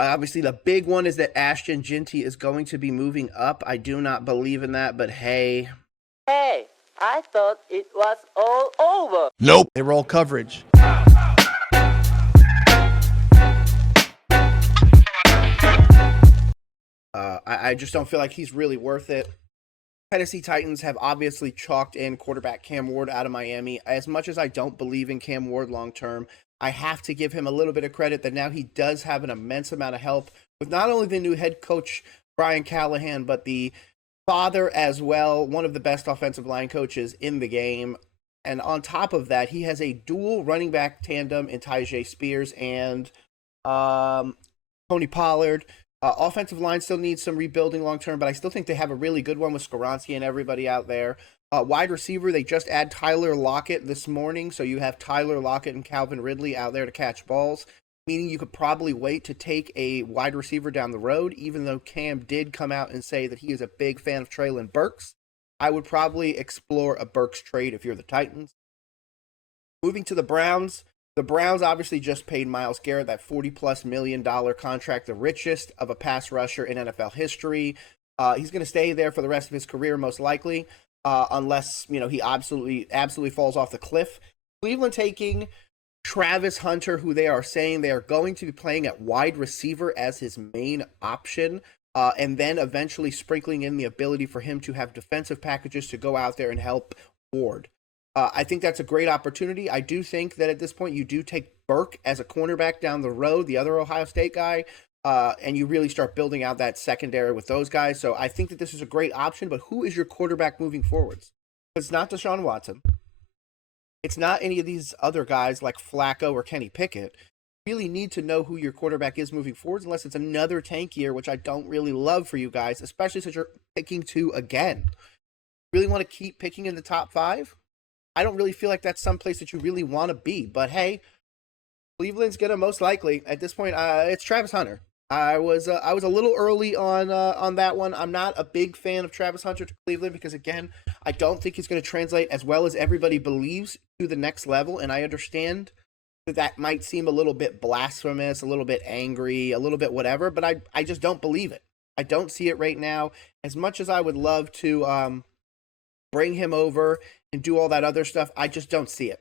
Obviously, the big one is that Ashton Ginty is going to be moving up. I do not believe in that, but hey. Hey, I thought it was all over. Nope. They roll coverage. I just don't feel like he's really worth it. Tennessee Titans have obviously chalked in quarterback Cam Ward out of Miami. As much as I don't believe in Cam Ward long term, I have to give him a little bit of credit that now he does have an immense amount of help with not only the new head coach, Brian Callahan, but the father as well, one of the best offensive line coaches in the game. And on top of that, he has a dual running back tandem in Tyjae Spears and Tony Pollard. Offensive line still needs some rebuilding long term, but I still think they have a really good one with Skoronski and everybody out there. Wide receiver, they just add Tyler Lockett this morning, so you have Tyler Lockett and Calvin Ridley out there to catch balls, meaning you could probably wait to take a wide receiver down the road, even though Cam did come out and say that he is a big fan of Treylon Burks. I would probably explore a Burks trade if you're the Titans. Moving to the Browns obviously just paid Myles Garrett that $40+ million contract, the richest of a pass rusher in NFL history. He's going to stay there for the rest of his career, most likely, unless he absolutely falls off the cliff. Cleveland taking Travis Hunter, who they are saying they are going to be playing at wide receiver as his main option, and then eventually sprinkling in the ability for him to have defensive packages to go out there and help Ward. I think that's a great opportunity. I do think that at this point you do take Burke as a cornerback down the road, the other Ohio State guy, and you really start building out that secondary with those guys. So I think that this is a great option, but who is your quarterback moving forwards? It's not Deshaun Watson. It's not any of these other guys like Flacco or Kenny Pickett. You really need to know who your quarterback is moving forwards, unless it's another tank year, which I don't really love for you guys, especially since you're picking 2 again. Really want to keep picking in the top 5? I don't really feel like that's someplace that you really want to be. But hey, Cleveland's gonna most likely at this point. It's Travis Hunter. I was a little early on that one. I'm not a big fan of Travis Hunter to Cleveland because again, I don't think he's going to translate as well as everybody believes to the next level. And I understand that might seem a little bit blasphemous, a little bit angry, a little bit whatever. But I just don't believe it. I don't see it right now. As much as I would love to bring him over and do all that other stuff, I just don't see it.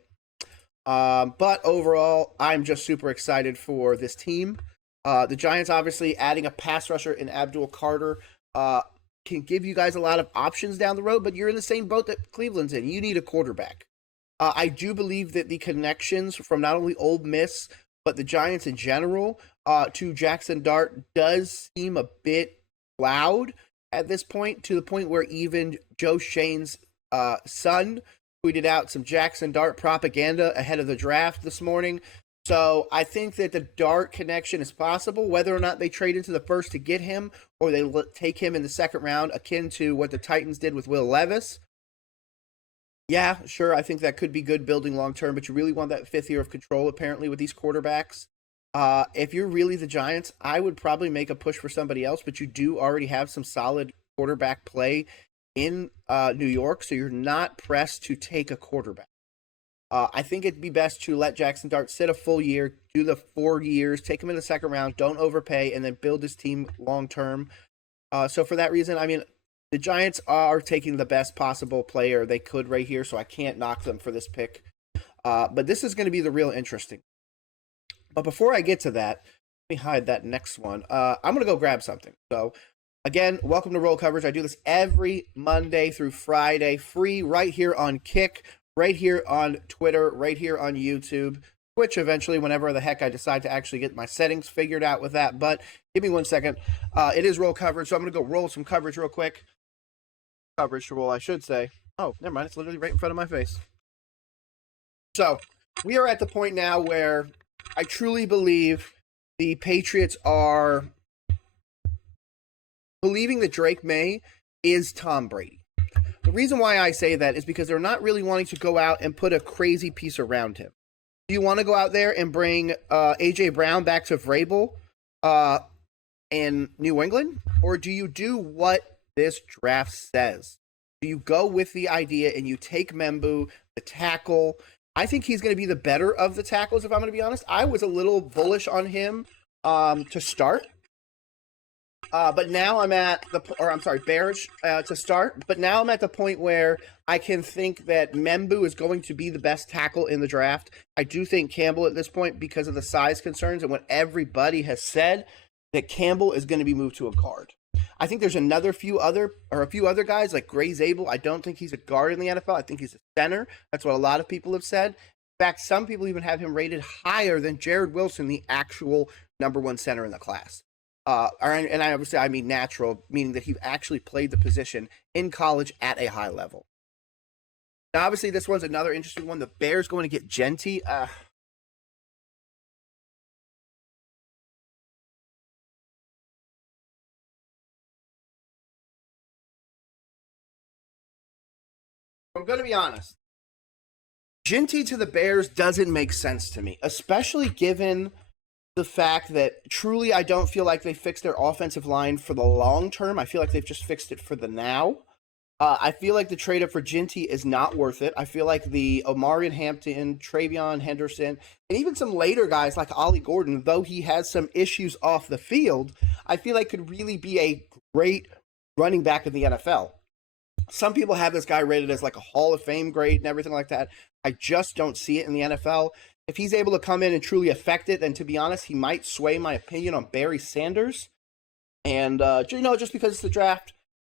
But overall, I'm just super excited for this team. The Giants, obviously, adding a pass rusher in Abdul Carter can give you guys a lot of options down the road, but you're in the same boat that Cleveland's in. You need a quarterback. I do believe that the connections from not only Ole Miss, but the Giants in general to Jackson Dart does seem a bit loud at this point, to the point where even Joe Shane's son tweeted out some Jackson Dart propaganda ahead of the draft this morning. So I think that the Dart connection is possible, whether or not they trade into the first to get him or they take him in the second round, akin to what the Titans did with Will Levis. Yeah, sure, I think that could be good building long term, but you really want that 5th year of control apparently with these quarterbacks. If you're really the Giants, I would probably make a push for somebody else, but you do already have some solid quarterback play in New York, so you're not pressed to take a quarterback. I think it'd be best to let Jackson Dart sit a full year, do the 4 years, take him in the second round, don't overpay, and then build his team long term. So for that reason, I mean, the Giants are taking the best possible player they could right here, so I can't knock them for this pick. But this is going to be the real interesting. But before I get to that, let me hide that next one. I'm going to go grab something. So, again, welcome to Roll Coverage. I do this every Monday through Friday, free right here on Kick, right here on Twitter, right here on YouTube, Twitch eventually, whenever the heck I decide to actually get my settings figured out with that. But give me 1 second. It is Roll Coverage, so I'm going to go roll some coverage real quick. Coverage to roll, I should say. Oh, never mind. It's literally right in front of my face. So, we are at the point now where I truly believe the Patriots are believing that Drake May is Tom Brady. The reason why I say that is because they're not really wanting to go out and put a crazy piece around him. Do you want to go out there and bring A.J. Brown back to Vrabel in New England? Or do you do what this draft says? Do you go with the idea and you take Membu, the tackle? I think he's going to be the better of the tackles, if I'm going to be honest. I was a little bullish on him to start. But now I'm at Bearish to start. But now I'm at the point where I can think that Membu is going to be the best tackle in the draft. I do think Campbell at this point, because of the size concerns and what everybody has said, that Campbell is going to be moved to a guard. I think there's a few other guys like Gray Zabel. I don't think he's a guard in the NFL. I think he's a center. That's what a lot of people have said. In fact, some people even have him rated higher than Jared Wilson, the actual number one center in the class. And I mean natural, meaning that he actually played the position in college at a high level. Now, obviously, this one's another interesting one. The Bears going to get Genty. I'm going to be honest. Genty to the Bears doesn't make sense to me, especially given the fact that truly I don't feel like they fixed their offensive line for the long term. I feel like they've just fixed it for the now. I feel like the trade up for Genty is not worth it. I feel like the Omarion Hampton, Travion Henderson, and even some later guys like Ollie Gordon, though he has some issues off the field, I feel like could really be a great running back in the NFL. Some people have this guy rated as like a Hall of Fame grade and everything like that. I just don't see it in the NFL. If he's able to come in and truly affect it, then to be honest, he might sway my opinion on Barry Sanders. And, just because it's the draft,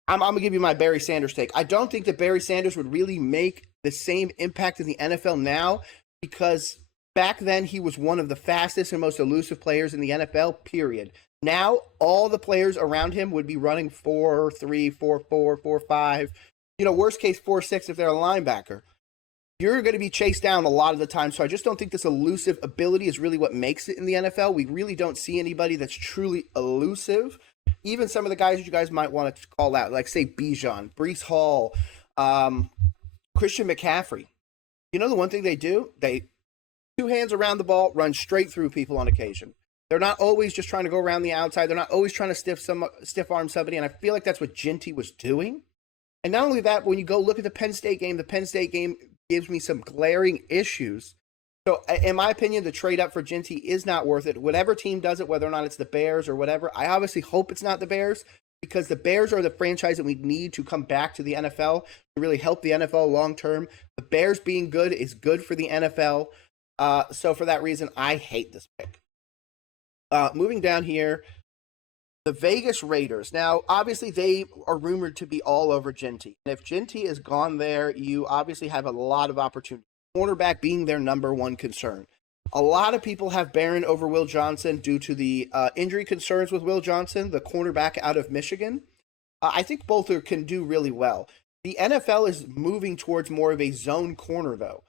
I'm going to give you my Barry Sanders take. I don't think that Barry Sanders would really make the same impact in the NFL now, because back then he was one of the fastest and most elusive players in the NFL, period. Now, all the players around him would be running 4.3, 4.4, 4.5, worst case 4.6 if they're a linebacker. You're going to be chased down a lot of the time. So I just don't think this elusive ability is really what makes it in the NFL. We really don't see anybody that's truly elusive. Even some of the guys that you guys might want to call out, like, say, Bijan, Breece Hall, Christian McCaffrey. The one thing they do? They two hands around the ball, run straight through people on occasion. They're not always just trying to go around the outside. They're not always trying to stiff arm somebody, and I feel like that's what Genty was doing. And not only that, when you go look at the Penn State game gives me some glaring issues. So, in my opinion, the trade up for Genty is not worth it. Whatever team does it, whether or not it's the Bears or whatever, I obviously hope it's not the Bears, because the Bears are the franchise that we need to come back to the NFL to really help the NFL long term. The Bears being good is good for the NFL. So, for that reason, I hate this pick. Moving down here, the Vegas Raiders. Now, obviously, they are rumored to be all over Genty. And if Genty is gone there, you obviously have a lot of opportunity. Cornerback being their number one concern. A lot of people have Barron over Will Johnson due to the injury concerns with Will Johnson, the cornerback out of Michigan. I think both can do really well. The NFL is moving towards more of a zone corner, though.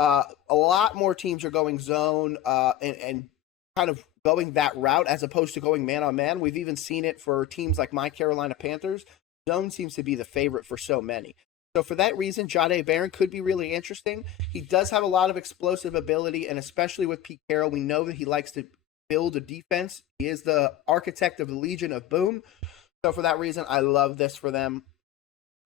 A lot more teams are going zone and kind of going that route as opposed to going man-on-man. We've even seen it for teams like my Carolina Panthers. Zone seems to be the favorite for so many. So for that reason, Jahdae Barron could be really interesting. He does have a lot of explosive ability, and especially with Pete Carroll, we know that he likes to build a defense. He is the architect of the Legion of Boom. So for that reason, I love this for them.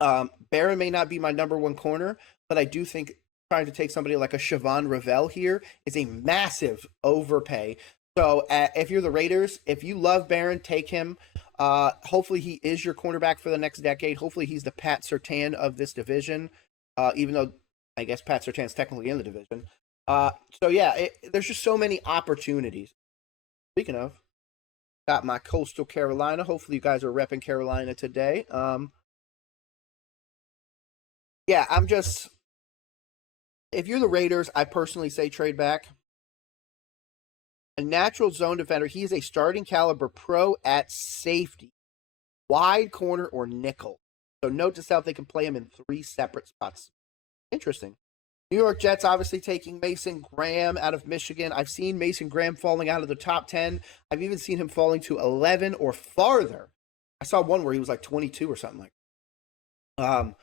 Barron may not be my number one corner, but I do think trying to take somebody like a Siobhan Revell here is a massive overpay. So if you're the Raiders, if you love Barron, take him. Hopefully he is your cornerback for the next decade. Hopefully he's the Pat Surtain of this division, even though I guess Pat Surtain's technically in the division. There's just so many opportunities. Speaking of, got my Coastal Carolina. Hopefully you guys are repping Carolina today. If you're the Raiders, I personally say trade back. A natural zone defender. He is a starting caliber pro at safety, wide corner, or nickel. So note to self, they can play him in 3 separate spots. Interesting. New York Jets obviously taking Mason Graham out of Michigan. I've seen Mason Graham falling out of the top 10. I've even seen him falling to 11 or farther. I saw one where he was like 22 or something like that.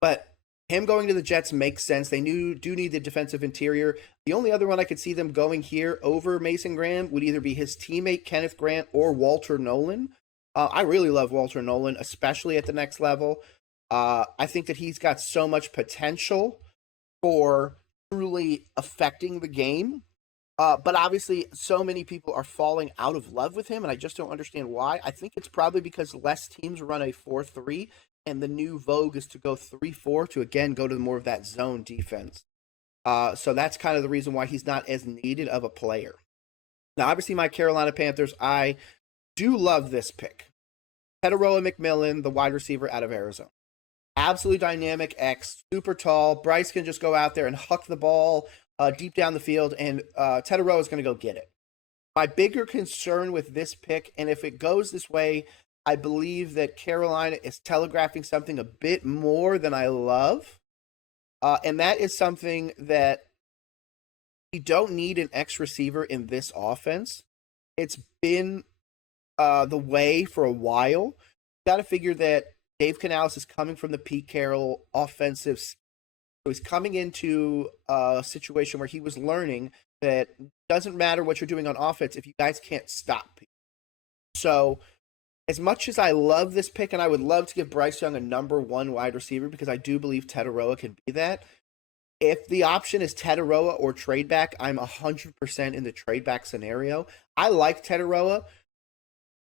But him going to the Jets makes sense. They do need the defensive interior. The only other one I could see them going here over Mason Graham would either be his teammate Kenneth Grant or Walter Nolan. I really love Walter Nolan, especially at the next level. I think that he's got so much potential for truly affecting the game. But obviously, so many people are falling out of love with him, and I just don't understand why. I think it's probably because less teams run a 4-3, and the new vogue is to go 3-4 to again go to more of that zone defense. So that's kind of the reason why he's not as needed of a player. Now, obviously, my Carolina Panthers, I do love this pick. Tetaroa McMillan, the wide receiver out of Arizona. Absolutely dynamic X, super tall. Bryce can just go out there and huck the ball deep down the field, and Tetaroa is going to go get it. My bigger concern with this pick, and if it goes this way, I believe that Carolina is telegraphing something a bit more than I love. And that is something that you don't need an X receiver in this offense. It's been the way for a while. Got to figure that Dave Canales is coming from the Pete Carroll offensive. So he's coming into a situation where he was learning that it doesn't matter what you're doing on offense if you guys can't stop people. So as much as I love this pick, and I would love to give Bryce Young a number one wide receiver because I do believe Tetaroa can be that. If the option is Tetaroa or trade back, I'm 100% in the trade back scenario. I like Tetaroa.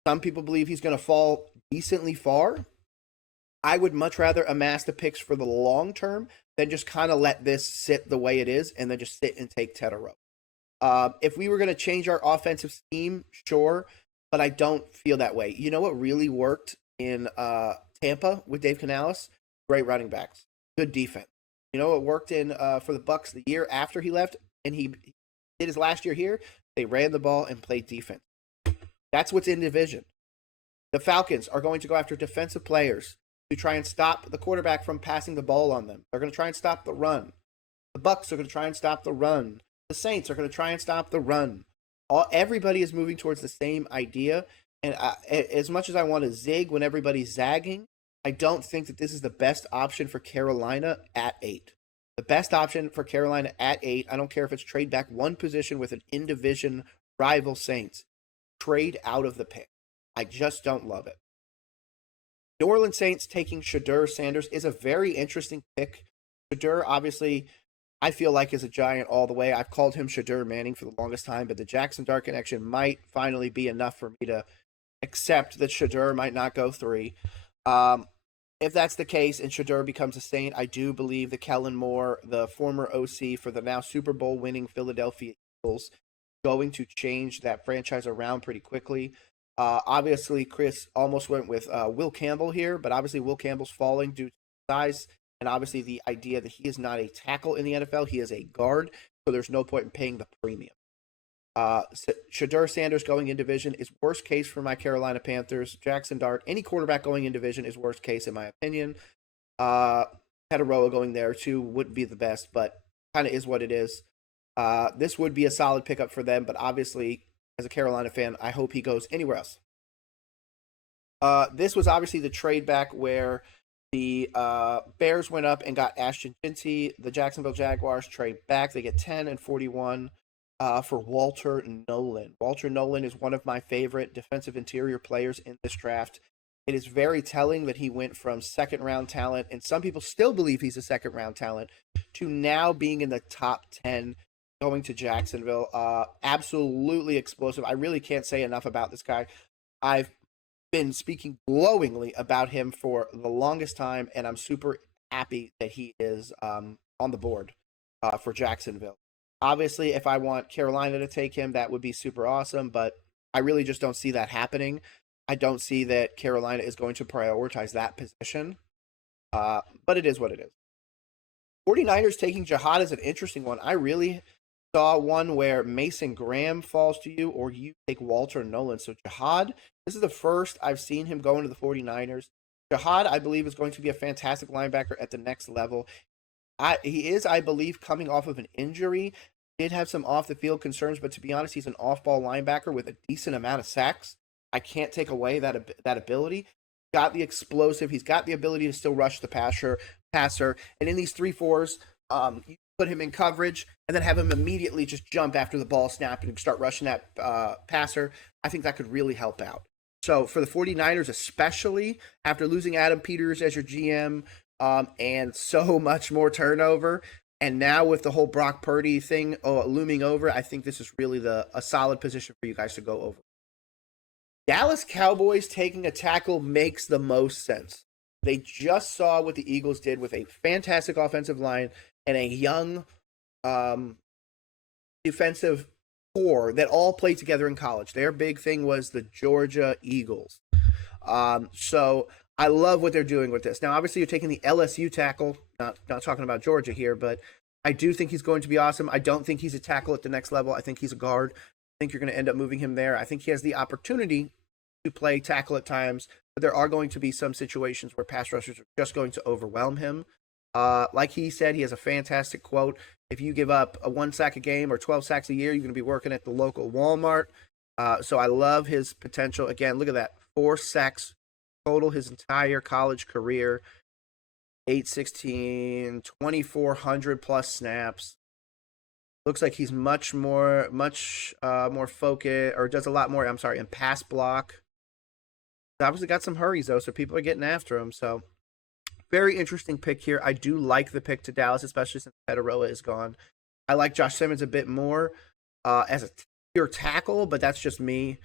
Some people believe he's going to fall decently far. I would much rather amass the picks for the long term than just kind of let this sit the way it is and then just sit and take Tetaroa. If we were going to change our offensive scheme, sure, but I don't feel that way. You know what really worked in Tampa with Dave Canales? Great running backs, good defense. You know what worked in for the Bucs the year after he left, and he did his last year here? They ran the ball and played defense. That's what's in division. The Falcons are going to go after defensive players to try and stop the quarterback from passing the ball on them. They're going to try and stop the run. The Bucs are going to try and stop the run. The Saints are going to try and stop the run. Everybody is moving towards the same idea. And as much as I want to zig when everybody's zagging, I don't think that this is the best option for Carolina at 8. The best option for Carolina at 8, I don't care if it's trade back one position with an in-division rival Saints. Trade out of the pick. I just don't love it. New Orleans Saints taking Shedeur Sanders is a very interesting pick. Shedeur, obviously, I feel like is a giant all the way. I've called him Shedeur Manning for the longest time, but the Jackson Dart connection might finally be enough for me to accept that Shedeur might not go 3. If that's the case and Shedeur becomes a Saint, I do believe that Kellen Moore, the former OC for the now Super Bowl winning Philadelphia Eagles, going to change that franchise around pretty quickly. Obviously, Chris almost went with Will Campbell here, but obviously Will Campbell's falling due to size and obviously the idea that he is not a tackle in the NFL. He is a guard, so there's no point in paying the premium. Shedeur Sanders going in division is worst case for my Carolina Panthers. Jackson Dart, any quarterback going in division is worst case in my opinion. Tetaroa going there too wouldn't be the best, but kind of is what it is. This would be a solid pickup for them, but obviously, as a Carolina fan, I hope he goes anywhere else. This was obviously the trade back where the Bears went up and got Ashton Jinty. The Jacksonville Jaguars trade back. They get 10 and 41 for Walter Nolan. Walter Nolan is one of my favorite defensive interior players in this draft. It is very telling that he went from second-round talent, and some people still believe he's a second-round talent, to now being in the top 10 going to Jacksonville. Absolutely explosive. I really can't say enough about this guy. I've been speaking glowingly about him for the longest time, and I'm super happy that he is on the board for Jacksonville. Obviously, if I want Carolina to take him, that would be super awesome, but I really just don't see that happening. I don't see that Carolina is going to prioritize that position, but it is what it is. 49ers taking Jihad is an interesting one. I really saw one where Mason Graham falls to you or you take Walter Nolan. So Jihad, this is the first I've seen him go into the 49ers. Jihad, I believe, is going to be a fantastic linebacker at the next level. He is, I believe, coming off of an injury. Did have some off-the-field concerns, but to be honest, he's an off-ball linebacker with a decent amount of sacks. I can't take away that ability. Got the explosive. He's got the ability to still rush the passer. And in these 3-4s, you put him in coverage and then have him immediately just jump after the ball snapped and start rushing that passer. I think that could really help out. So for the 49ers, especially after losing Adam Peters as your GM and so much more turnover, And now with the whole Brock Purdy thing looming over, I think this is really a solid position for you guys to go over. Dallas Cowboys taking a tackle makes the most sense. They just saw what the Eagles did with a fantastic offensive line and a young defensive core that all played together in college. Their big thing was the Georgia Eagles. So I love what they're doing with this. Now, obviously, you're taking the LSU tackle. Not talking about Georgia here, but I do think he's going to be awesome. I don't think he's a tackle at the next level. I think he's a guard. I think you're going to end up moving him there. I think he has the opportunity to play tackle at times, but there are going to be some situations where pass rushers are just going to overwhelm him. Like he said, he has a fantastic quote. If you give up a 1 sack a game or 12 sacks a year, you're going to be working at the local Walmart. So I love his potential. Again, look at that. 4 sacks total his entire college career. 816, 2,400 plus snaps. Looks like he's much more focused, or does a lot more, in pass block. Obviously got some hurries, though, so people are getting after him. So very interesting pick here. I do like the pick to Dallas, especially since Petaroa is gone. I like Josh Simmons a bit more as a pure tackle, but that's just me.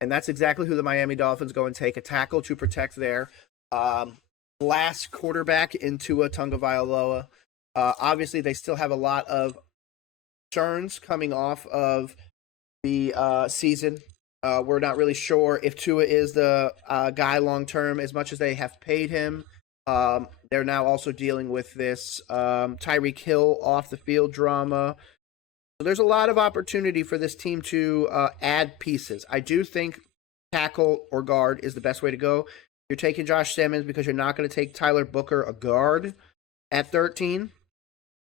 And that's exactly who the Miami Dolphins go and take, a tackle to protect their last quarterback in Tua Tagovailoa. Obviously, they still have a lot of concerns coming off of the season. We're not really sure if Tua is the guy long-term as much as they have paid him. They're now also dealing with this Tyreek Hill off the field drama. So there's a lot of opportunity for this team to add pieces. I do think tackle or guard is the best way to go. You're taking Josh Simmons because you're not going to take Tyler Booker, a guard, at 13.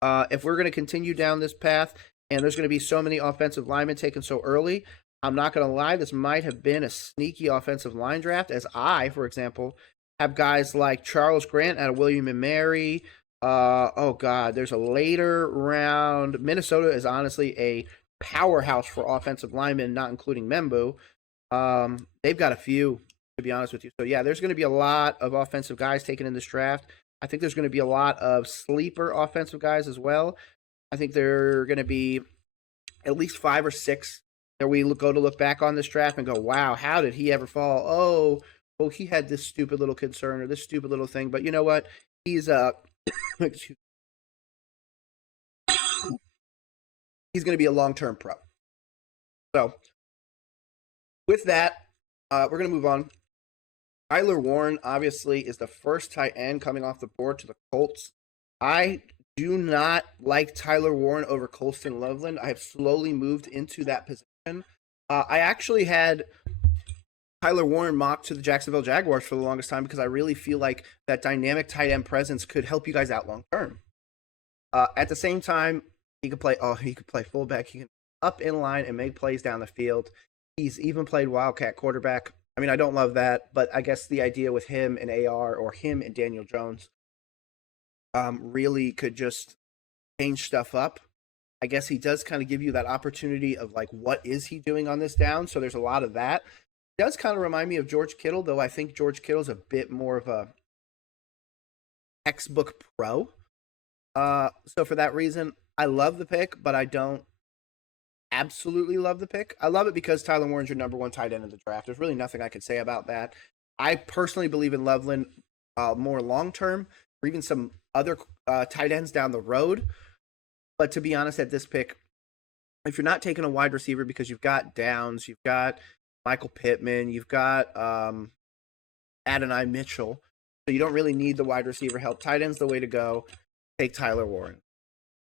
If we're going to continue down this path and there's going to be so many offensive linemen taken so early, I'm not going to lie, this might have been a sneaky offensive line draft, as I, for example, have guys like Charles Grant out of William & Mary. There's a later round. Minnesota is honestly a powerhouse for offensive linemen, not including Membu. They've got a few, to be honest with you. So, yeah, there's going to be a lot of offensive guys taken in this draft. I think there's going to be a lot of sleeper offensive guys as well. I think there are going to be at least 5 or 6 that we go to look back on this draft and go, wow, how did he ever fall? Oh, well, he had this stupid little concern or this stupid little thing. But you know what? He's he's going to be a long-term pro. So with that, we're going to move on. Tyler Warren, obviously, is the first tight end coming off the board to the Colts. I do not like Tyler Warren over Colston Loveland. I have slowly moved into that position. I actually had Tyler Warren mocked to the Jacksonville Jaguars for the longest time because I really feel like that dynamic tight end presence could help you guys out long term. At the same time, he could play fullback. He can up in line and make plays down the field. He's even played Wildcat quarterback. I mean, I don't love that, but I guess the idea with him and AR or him and Daniel Jones really could just change stuff up. I guess he does kind of give you that opportunity of like, what is he doing on this down? So there's a lot of that. It does kind of remind me of George Kittle, though I think George Kittle's a bit more of a textbook pro. So for that reason, I love the pick, but I don't absolutely love the pick. I love it because Tyler Warren's your number 1 tight end in the draft. There's really nothing I could say about that. I personally believe in Loveland more long-term, or even some other tight ends down the road. But to be honest, at this pick, if you're not taking a wide receiver because you've got Downs, you've got Michael Pittman, you've got Adonai Mitchell, so you don't really need the wide receiver help. Tight end's the way to go. Take Tyler Warren.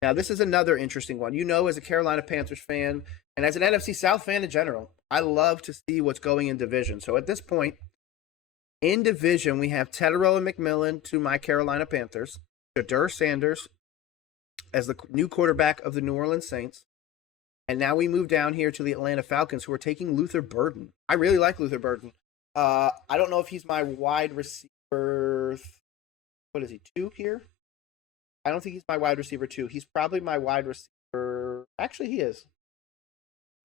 Now, this is another interesting one. You know, as a Carolina Panthers fan, and as an NFC South fan in general, I love to see what's going in division. So at this point, in division, we have Tedero McMillan to my Carolina Panthers, Shadur Sanders as the new quarterback of the New Orleans Saints. And now we move down here to the Atlanta Falcons, who are taking Luther Burden. I really like Luther Burden. I don't know if he's my wide receiver. What is he, 2 here? I don't think he's my wide receiver 2. He's probably my wide receiver. Actually, he is.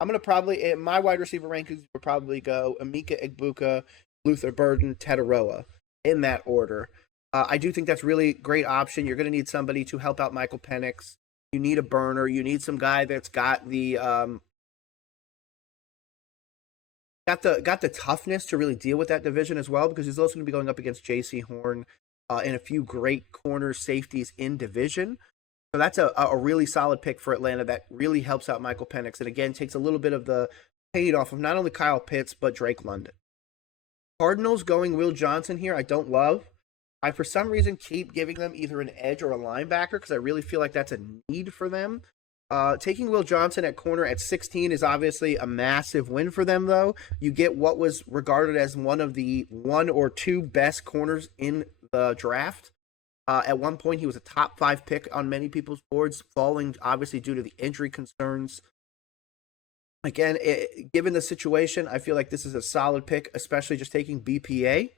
I'm going to probably, in my wide receiver rankings, would probably go Emeka Egbuka, Luther Burden, Tedoroa, in that order. I do think that's really great option. You're going to need somebody to help out Michael Penix. You need a burner. You need some guy that's got the toughness to really deal with that division as well, because he's also going to be going up against J.C. Horn and a few great corner safeties in division. So that's a really solid pick for Atlanta that really helps out Michael Penix, and again takes a little bit of the pain off of not only Kyle Pitts but Drake London. Cardinals going Will Johnson here, I don't love. I, for some reason, keep giving them either an edge or a linebacker because I really feel like that's a need for them. Taking Will Johnson at corner at 16 is obviously a massive win for them, though. You get what was regarded as one of the 1 or 2 best corners in the draft. At one point, he was a top 5 pick on many people's boards, falling obviously due to the injury concerns. Again, given the situation, I feel like this is a solid pick, especially just taking BPA.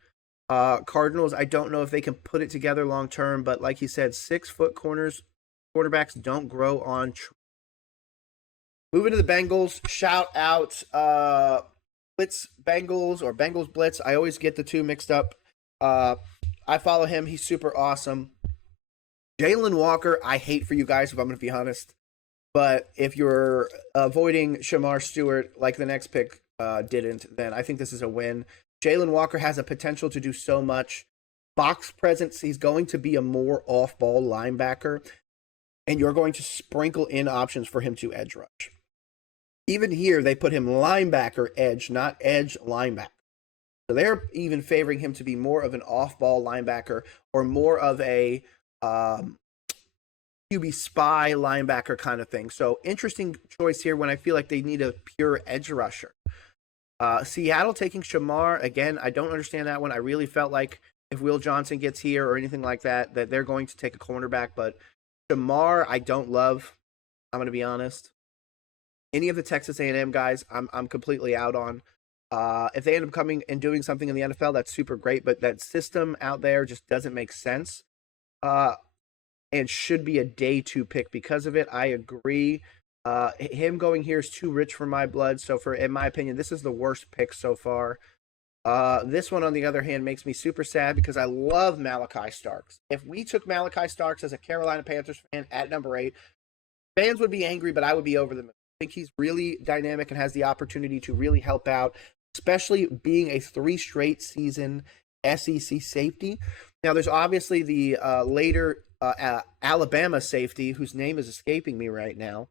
Cardinals, I don't know if they can put it together long term, but like he said, 6-foot quarterbacks don't grow on trees. Moving to the Bengals, shout out Blitz Bengals or Bengals Blitz. I always get the two mixed up. I follow him. He's super awesome. Jalen Walker, I hate for you guys, if I'm going to be honest. But if you're avoiding Shamar Stewart like the next pick didn't, then I think this is a win. Jalen Walker has a potential to do so much. Box presence, he's going to be a more off-ball linebacker, and you're going to sprinkle in options for him to edge rush. Even here, they put him linebacker edge, not edge linebacker. So they're even favoring him to be more of an off-ball linebacker or more of a QB spy linebacker kind of thing. So interesting choice here when I feel like they need a pure edge rusher. Seattle taking Shamar. Again, I don't understand that one. I really felt like if Will Johnson gets here or anything like that, that they're going to take a cornerback. But Shamar, I don't love. I'm going to be honest. Any of the Texas A&M guys, I'm completely out on. If they end up coming and doing something in the NFL, that's super great. But that system out there just doesn't make sense. And should be a day 2 pick because of it. I agree. Him going here is too rich for my blood. So in my opinion, this is the worst pick so far. This one, on the other hand, makes me super sad because I love Malachi Starks. If we took Malachi Starks as a Carolina Panthers fan at number 8, fans would be angry, but I would be over them. I think he's really dynamic and has the opportunity to really help out, especially being a 3 straight season SEC safety. Now, there's obviously the later Alabama safety, whose name is escaping me right now.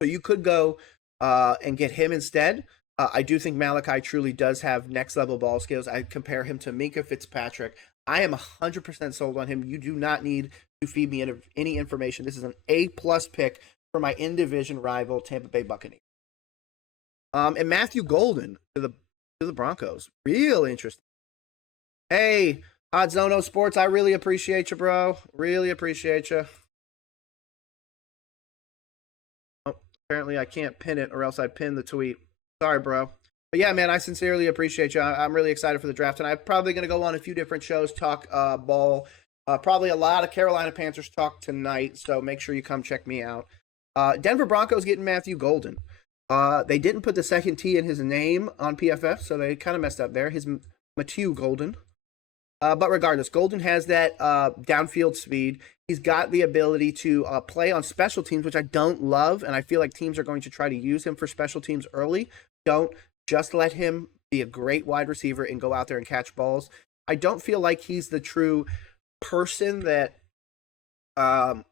So you could go and get him instead. I do think Malachi truly does have next-level ball skills. I compare him to Minkah Fitzpatrick. I am 100% sold on him. You do not need to feed me any information. This is an A-plus pick for my in-division rival, Tampa Bay Buccaneers. And Matthew Golden to the Broncos. Real interesting. Hey, Hot Zono Sports, I really appreciate you, bro. Really appreciate you. Oh, apparently I can't pin it, or else I'd pin the tweet. Sorry, bro. But yeah, man, I sincerely appreciate you. I'm really excited for the draft, and I'm probably going to go on a few different shows, talk ball. Probably a lot of Carolina Panthers talk tonight, so make sure you come check me out. Denver Broncos getting Matthew Golden. They didn't put the second T in his name on PFF, so they kind of messed up there. His Matthew Golden. But regardless, Golden has that downfield speed. He's got the ability to play on special teams, which I don't love, and I feel like teams are going to try to use him for special teams early. Don't just let him be a great wide receiver and go out there and catch balls. I don't feel like he's the true person that Sean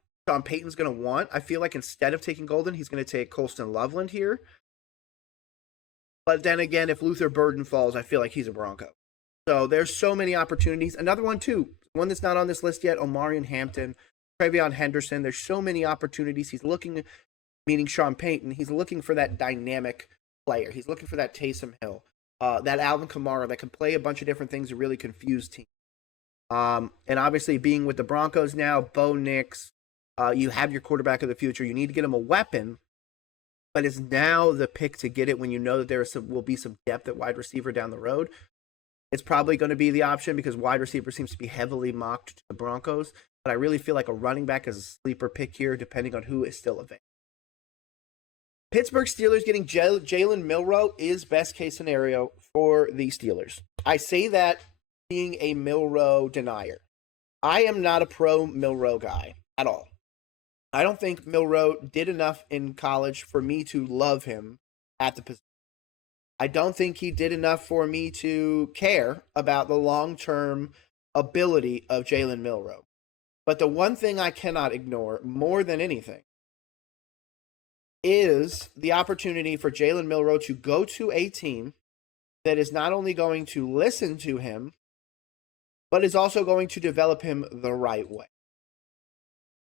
Payton's going to want. I feel like instead of taking Golden, he's going to take Colston Loveland here. But then again, if Luther Burden falls, I feel like he's a Bronco. So there's so many opportunities. Another one, too, one that's not on this list yet, Omarion Hampton, Travion Henderson. There's so many opportunities. He's looking, meaning Sean Payton, he's looking for that dynamic player. He's looking for that Taysom Hill, that Alvin Kamara that can play a bunch of different things to really confuse teams. And obviously being with the Broncos now, Bo Nix, you have your quarterback of the future. You need to get him a weapon, but it's now the pick to get it when you know that there will be some depth at wide receiver down the road. It's probably going to be the option because wide receiver seems to be heavily mocked to the Broncos, but I really feel like a running back is a sleeper pick here depending on who is still available. Pittsburgh Steelers getting Jalen Milroe is best case scenario for the Steelers. I say that being a Milroe denier. I am not a pro Milroe guy at all. I don't think Milroe did enough in college for me to love him at the position. I don't think he did enough for me to care about the long term ability of Jalen Milroe. But the one thing I cannot ignore more than anything is the opportunity for Jalen Milroe to go to a team that is not only going to listen to him, but is also going to develop him the right way.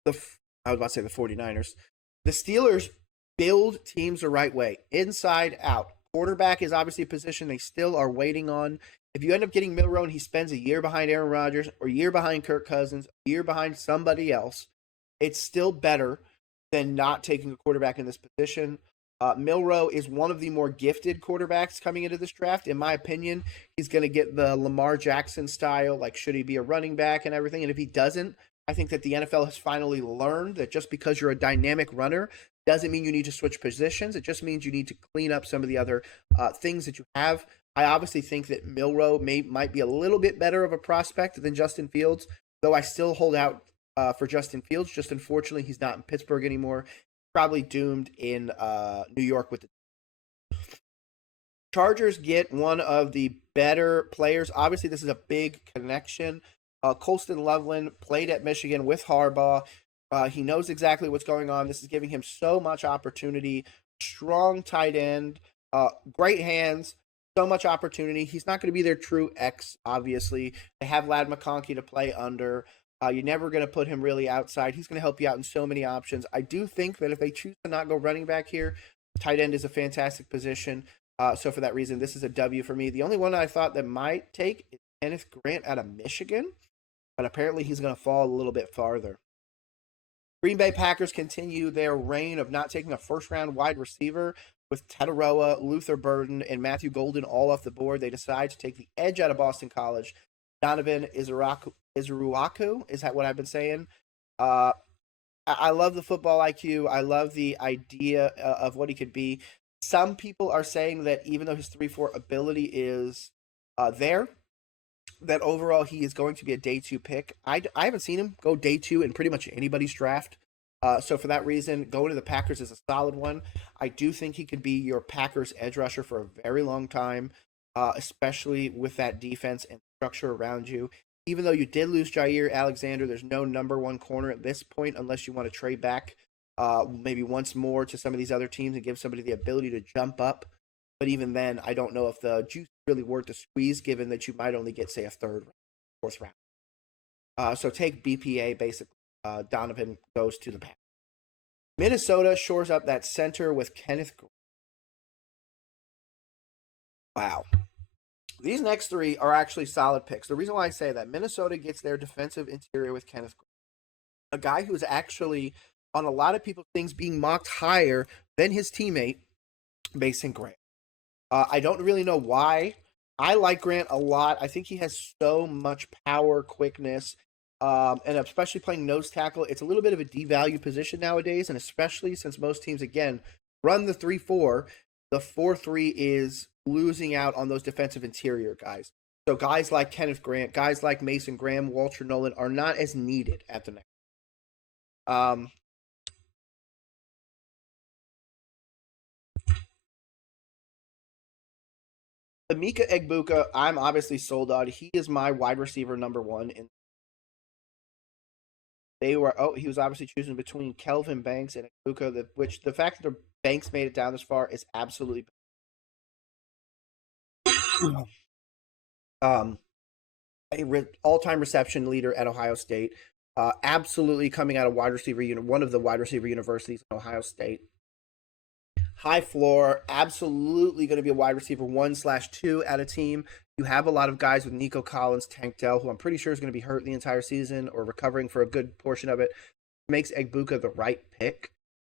I was about to say the 49ers. The Steelers build teams the right way, inside out. Quarterback is obviously a position they still are waiting on. If you end up getting Milroe and he spends a year behind Aaron Rodgers or a year behind Kirk Cousins, a year behind somebody else, it's still better than not taking a quarterback in this position. Milroe is one of the more gifted quarterbacks coming into this draft. In my opinion, he's going to get the Lamar Jackson style, like should he be a running back and everything. And if he doesn't, I think that the NFL has finally learned that just because you're a dynamic runner doesn't mean you need to switch positions. It just means you need to clean up some of the other things that you have. I obviously think that Milroe might be a little bit better of a prospect than Justin Fields, though I still hold out for Justin Fields. Just unfortunately, he's not in Pittsburgh anymore. Probably doomed in New York with the Chargers. Get one of the better players. Obviously, this is a big connection. Colston Loveland played at Michigan with Harbaugh. He knows exactly what's going on. This is giving him so much opportunity. Strong tight end, great hands, so much opportunity. He's not going to be their true X, obviously. They have Lad McConkey to play under. You're never going to put him really outside. He's going to help you out in so many options. I do think that if they choose to not go running back here, tight end is a fantastic position. So for that reason, this is a W for me. The only one I thought that might take is Kenneth Grant out of Michigan, but apparently he's going to fall a little bit farther. Green Bay Packers continue their reign of not taking a first-round wide receiver with Tataroa, Luther Burden, and Matthew Golden all off the board. They decide to take the edge out of Boston College. Donovan Izuaku, is that what I've been saying? I love the football IQ. I love the idea of what he could be. Some people are saying that even though his 3-4 ability is there, that overall he is going to be a day 2 pick. I haven't seen him go day 2 in pretty much anybody's draft. So for that reason, going to the Packers is a solid one. I do think he could be your Packers edge rusher for a very long time, especially with that defense and structure around you. Even though you did lose Jair Alexander, there's no number 1 corner at this point unless you want to trade back maybe once more to some of these other teams and give somebody the ability to jump up. But even then, I don't know if the juice is really worth the squeeze, given that you might only get, say, a 3rd, 4th round. So take BPA, basically. Donovan goes to the Packers. Minnesota shores up that center with Kenneth Grant. Wow. These next 3 are actually solid picks. The reason why I say that, Minnesota gets their defensive interior with Kenneth Grant, a guy who's actually, on a lot of people's things, being mocked higher than his teammate, Mason Graham. I don't really know why. I like Grant a lot. I think he has so much power, quickness, and especially playing nose tackle. It's a little bit of a devalued position nowadays, and especially since most teams, again, run the 3-4, the 4-3 is losing out on those defensive interior guys. So guys like Kenneth Grant, guys like Mason Graham, Walter Nolan are not as needed at the next. Emeka Egbuka, I'm obviously sold on. He is my wide receiver number 1. And he was obviously choosing between Kelvin Banks and Egbuka, which the fact that the Banks made it down this far is absolutely all-time reception leader at Ohio State. Absolutely coming out of wide receiver one of the wide receiver universities in Ohio State. High floor, absolutely going to be a wide receiver 1/2 at a team. You have a lot of guys with Nico Collins, Tank Dell, who I'm pretty sure is going to be hurt the entire season or recovering for a good portion of it. Makes Egbuka the right pick.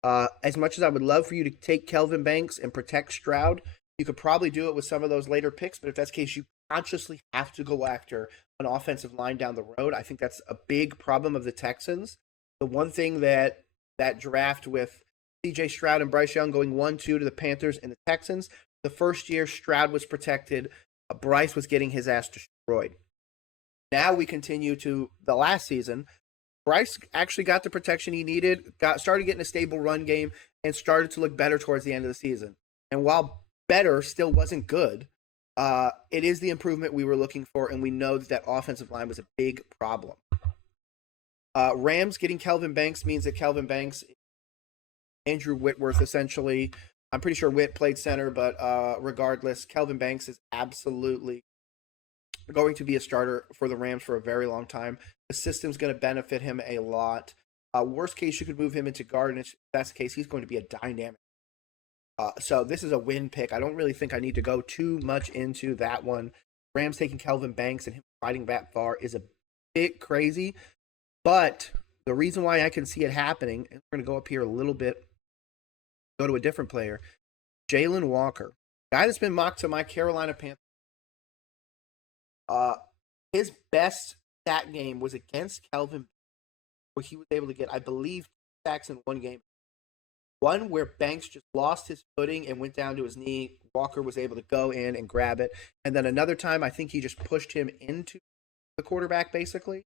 As much as I would love for you to take Kelvin Banks and protect Stroud, you could probably do it with some of those later picks, but if that's the case, you consciously have to go after an offensive line down the road. I think that's a big problem of the Texans. The one thing that draft with CJ Stroud and Bryce Young going 1-2 to the Panthers and the Texans, the first year Stroud was protected, Bryce was getting his ass destroyed. Now we continue to the last season. Bryce actually got the protection he needed, started getting a stable run game, and started to look better towards the end of the season. And while better still wasn't good, it is the improvement we were looking for, and we know that offensive line was a big problem. Rams getting Kelvin Banks means that Kelvin Banks, Andrew Whitworth, essentially. I'm pretty sure Witt played center, but regardless, Kelvin Banks is absolutely going to be a starter for the Rams for a very long time. The system's going to benefit him a lot. Worst case, you could move him into guard, and if that's the case, he's going to be a dynamic. So this is a win pick. I don't really think I need to go too much into that one. Rams taking Kelvin Banks and him fighting that far is a bit crazy, but the reason why I can see it happening, and we're going to go up here a little bit, go to a different player, Jalen Walker, guy that's been mocked to my Carolina Panthers. His best stat game was against Kelvin, where he was able to get, I believe, 2 sacks in one game. One where Banks just lost his footing and went down to his knee. Walker was able to go in and grab it. And then another time, I think he just pushed him into the quarterback, basically.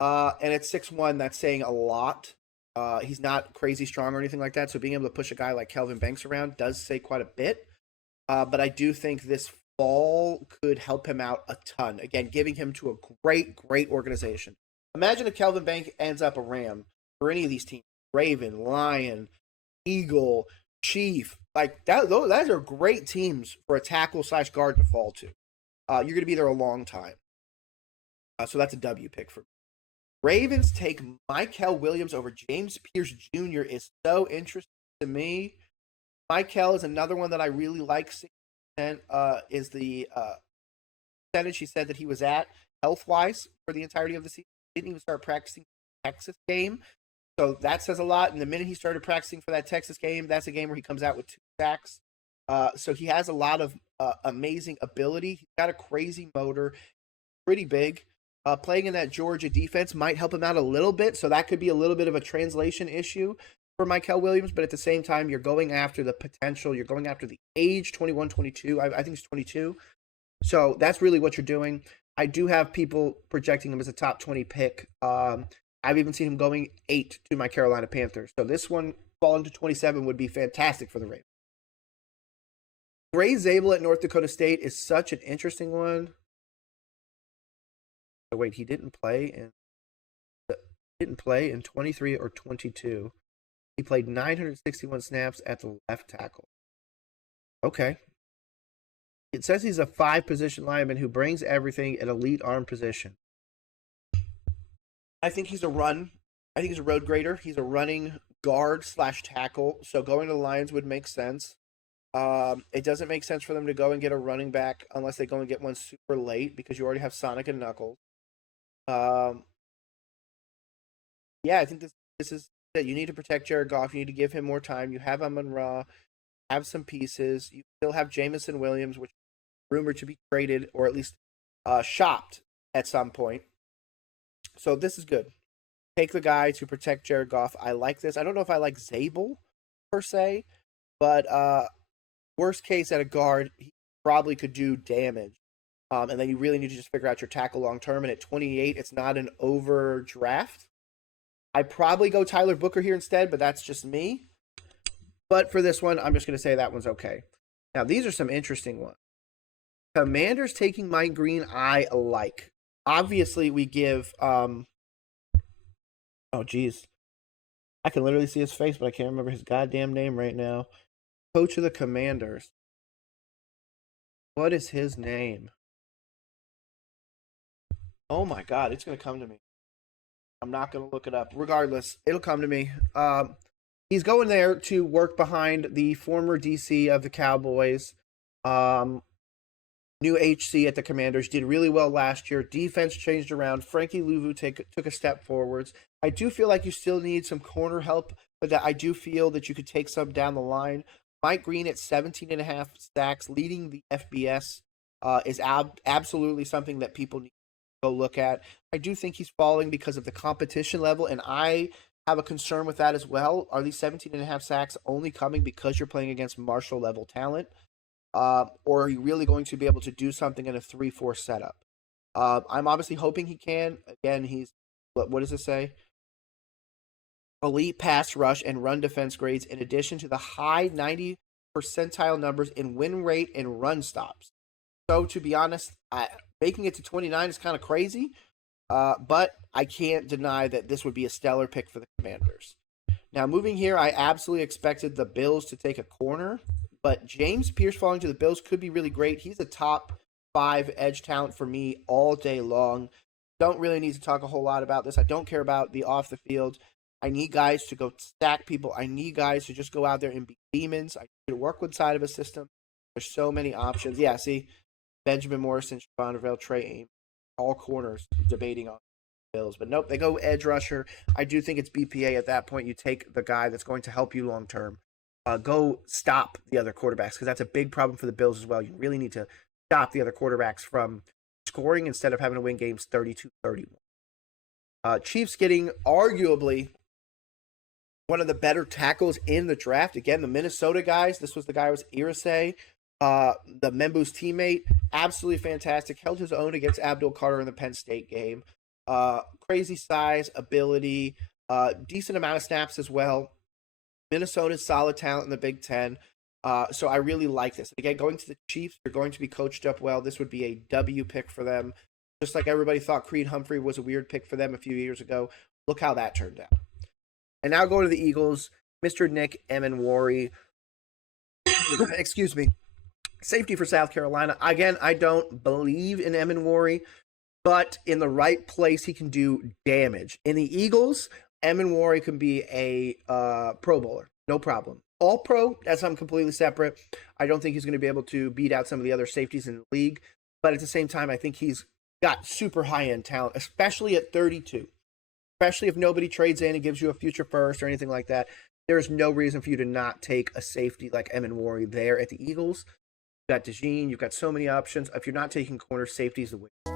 And at 6'1", that's saying a lot. He's not crazy strong or anything like that, so being able to push a guy like Kelvin Banks around does say quite a bit. But I do think this fall could help him out a ton. Again, giving him to a great, great organization. Imagine if Kelvin Banks ends up a Ram for any of these teams. Raven, Lion, Eagle, Chief. Like, those are great teams for a tackle/guard to fall to. You're going to be there a long time. So that's a W pick for me. Ravens take Mykel Williams over James Pierce Jr. is so interesting to me. Mykel is another one that I really like. 6% is the percentage he said that he was at health-wise for the entirety of the season. He didn't even start practicing the Texas game. So that says a lot. And the minute he started practicing for that Texas game, that's a game where he comes out with 2 sacks. So he has a lot of amazing ability. He's got a crazy motor, pretty big. Playing in that Georgia defense might help him out a little bit. So that could be a little bit of a translation issue for Mykel Williams. But at the same time, you're going after the potential. You're going after the age, 21, 22. I think it's 22. So that's really what you're doing. I do have people projecting him as a top 20 pick. I've even seen him going 8 to my Carolina Panthers. So this one falling to 27 would be fantastic for the Ravens. Gray Zabel at North Dakota State is such an interesting one. Oh, wait, he didn't play in 23 or 22. He played 961 snaps at the left tackle. Okay. It says he's a 5-position lineman who brings everything at elite arm position. I think he's a road grader. He's a running guard/tackle. So going to the Lions would make sense. It doesn't make sense for them to go and get a running back unless they go and get one super late because you already have Sonic and Knuckles. Yeah, I think this is that you need to protect Jared Goff. You need to give him more time. You have Amon-Ra, have some pieces. You still have Jameson Williams, which is rumored to be traded or at least shopped at some point. So this is good. Take the guy to protect Jared Goff. I like this. I don't know if I like Zabel per se, but worst case at a guard, he probably could do damage. And then you really need to just figure out your tackle long term. And at 28, it's not an overdraft. I'd probably go Tyler Booker here instead, but that's just me. But for this one, I'm just going to say that one's okay. Now, these are some interesting ones. Commanders taking Mike Green, I like. Obviously, we give oh, geez. I can literally see his face, but I can't remember his goddamn name right now. Coach of the Commanders. What is his name? Oh, my God. It's going to come to me. I'm not going to look it up. Regardless, it'll come to me. He's going there to work behind the former DC of the Cowboys. New HC at the Commanders, did really well last year. Defense changed around. Frankie Louvu took a step forwards. I do feel like you still need some corner help, but that I do feel that you could take some down the line. Mike Green at 17.5 sacks, leading the FBS, is absolutely something that people need to go look at. I do think he's falling because of the competition level, and I have a concern with that as well. Are these 17.5 sacks only coming because you're playing against Marshall-level talent? Or are you really going to be able to do something in a 3-4 setup? I'm obviously hoping he can. Again, he's, what does it say? elite pass rush and run defense grades, in addition to the high 90 percentile numbers in win rate and run stops. So, to be honest, making it to 29 is kind of crazy, but I can't deny that this would be a stellar pick for the Commanders. Now, moving here, I absolutely expected the Bills to take a corner, but James Pierce falling to the Bills could be really great. He's a top 5 edge talent for me all day long. Don't really need to talk a whole lot about this. I don't care about the off the field. I need guys to go stack people. I need guys to just go out there and be demons. I need to work inside of a system. There's so many options. Yeah, see, Benjamin Morrison, Shavon Revell, Trey Ames, all corners debating on Bills. But nope, they go edge rusher. I do think it's BPA at that point. You take the guy that's going to help you long term. Go stop the other quarterbacks, because that's a big problem for the Bills as well. You really need to stop the other quarterbacks from scoring instead of having to win games 32-31. Chiefs getting arguably one of the better tackles in the draft. Again, the Minnesota guys. This was the guy who was Irsay, the Membu's teammate. Absolutely fantastic. Held his own against Abdul Carter in the Penn State game. Crazy size, ability, decent amount of snaps as well. Minnesota's solid talent in the Big Ten. So I really like this. Again, going to the Chiefs, they're going to be coached up well. This would be a W pick for them. Just like everybody thought Creed Humphrey was a weird pick for them a few years ago. Look how that turned out. And now going to the Eagles, Mr. Nick Emenwari. Excuse me. Safety for South Carolina. Again, I don't believe in Emenwari, but in the right place, he can do damage. In the Eagles, Emenwari can be a Pro Bowler. No problem. All Pro, that's something completely separate. I don't think he's going to be able to beat out some of the other safeties in the league. But at the same time, I think he's got super high-end talent, especially at 32. Especially if nobody trades in and gives you a future first or anything like that. There's no reason for you to not take a safety like Emenwari there at the Eagles. You've got DeJean. You've got so many options. If you're not taking corner, safety is the way.